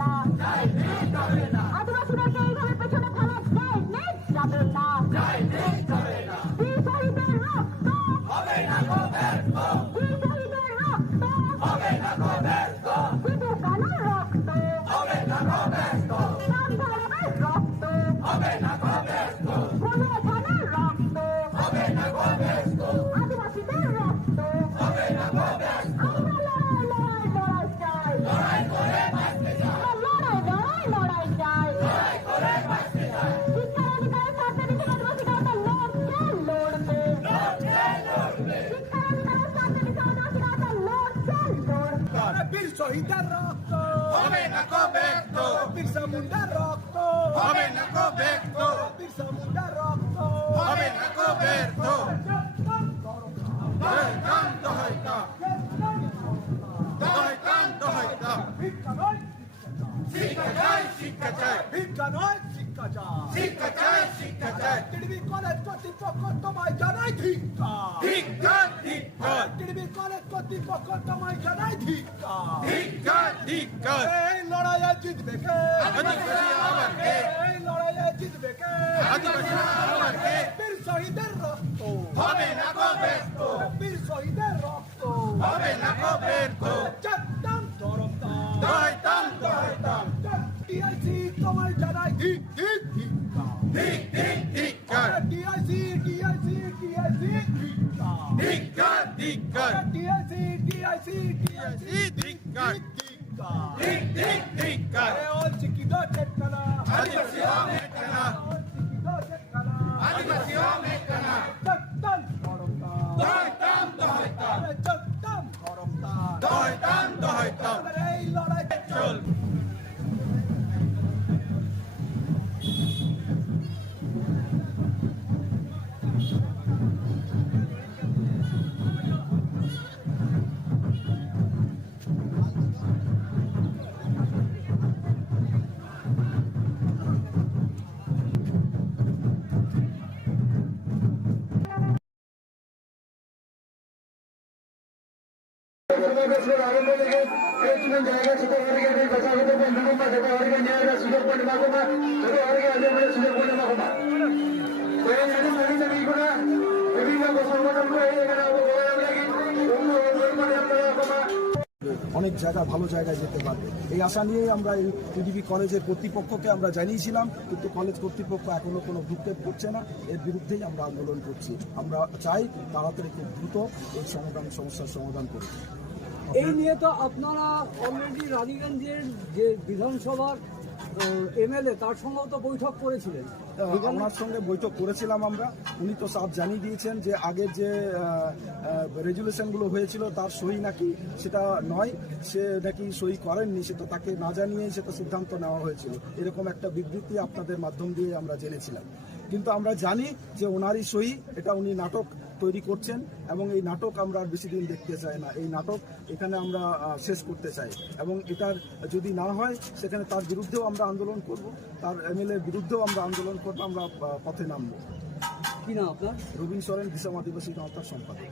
は。শহীদের রক্ত হবে না কো ব্যক্ত বিরসা মুন্ডার রক্ত হবে না কো ব্যক্ত বিরসা মুন্ডার রক্ত হবে না কো নয় শিক্ষা চাই শিক্ষা চাই ভিক্ষা নয় শিক্ষা চাই শিক্ষা চাই শিক্ষা চাই কলেজ কর্তৃপক্ষ তোমায় জানাই ধিক্কার ধিক্কার কলেজ কর্তৃপক্ষ তোমায় জানাই ধিক্কার। ধিক্কার এই লড়াইয়ে জিতবে কে? এই লড়াইয়ে জিতবে কে? বীর শহীদের রক্ত। হবে না কো বীর শহীদের রক্ত। হবে না কো ব্যর্থ। চট্টম তরফদার দহইতাম দহইতাম টিআইসি তোমায় জানাই ধিক ধিক ধিক্কার। ধিক ধিক ধিক্কার। টিআইসি টিআইসি টিআইসি ধিক্কার। ধিক্কার ধিক্কার। টিআইসি টিআইসি টিআইসি ধিক্কার অনেক জায়গা, ভালো জায়গায় যেতে পারবে। এই আশা নিয়েই আমরা এই টিডিবি কলেজের কর্তৃপক্ষকে আমরা জানিয়েছিলাম, কিন্তু কলেজ কর্তৃপক্ষ এখনও কোনো ভ্রুক্ষেপ করছে না। এর বিরুদ্ধেই আমরা আন্দোলন করছি। আমরা চাই তাড়াতাড়ি খুব দ্রুত এই সমাধান, সমস্যার সমাধান করুন এই নিয়ে তো আপনারা অলরেডি রানীগঞ্জের যে বিধানসভার এমএলএ তার সঙ্গেও তো বৈঠক করেছিলেন। ওনার সঙ্গে বৈঠক করেছিলাম আমরা। উনি তো সাফ জানিয়ে দিয়েছেন যে আগের যে রেজুলেশনগুলো হয়েছিল তার সই নাকি সেটা নয় সে নাকি সই করেননি সেটা তাকে না জানিয়ে সেটা সিদ্ধান্ত নেওয়া হয়েছিল। এরকম একটা বিবৃতি আপনাদের মাধ্যম দিয়ে আমরা জেনেছিলাম। কিন্তু আমরা জানি যে ওনারই সই এটা উনি নাটক তৈরি করছেন এবং এই নাটক আমরা আর বেশি দিন দেখতে চাই না। এই নাটক এখানে আমরা শেষ করতে চাই এবং এটার যদি না হয় সেখানে তার বিরুদ্ধেও আমরা আন্দোলন করব তার এমএলএ বিরুদ্ধেও আমরা আন্দোলন করব আমরা পথে নামবো। কি না আপনার? রবীন্দ্র সরেন বিশাম আদিবাসী গাঁওতার সম্পাদক।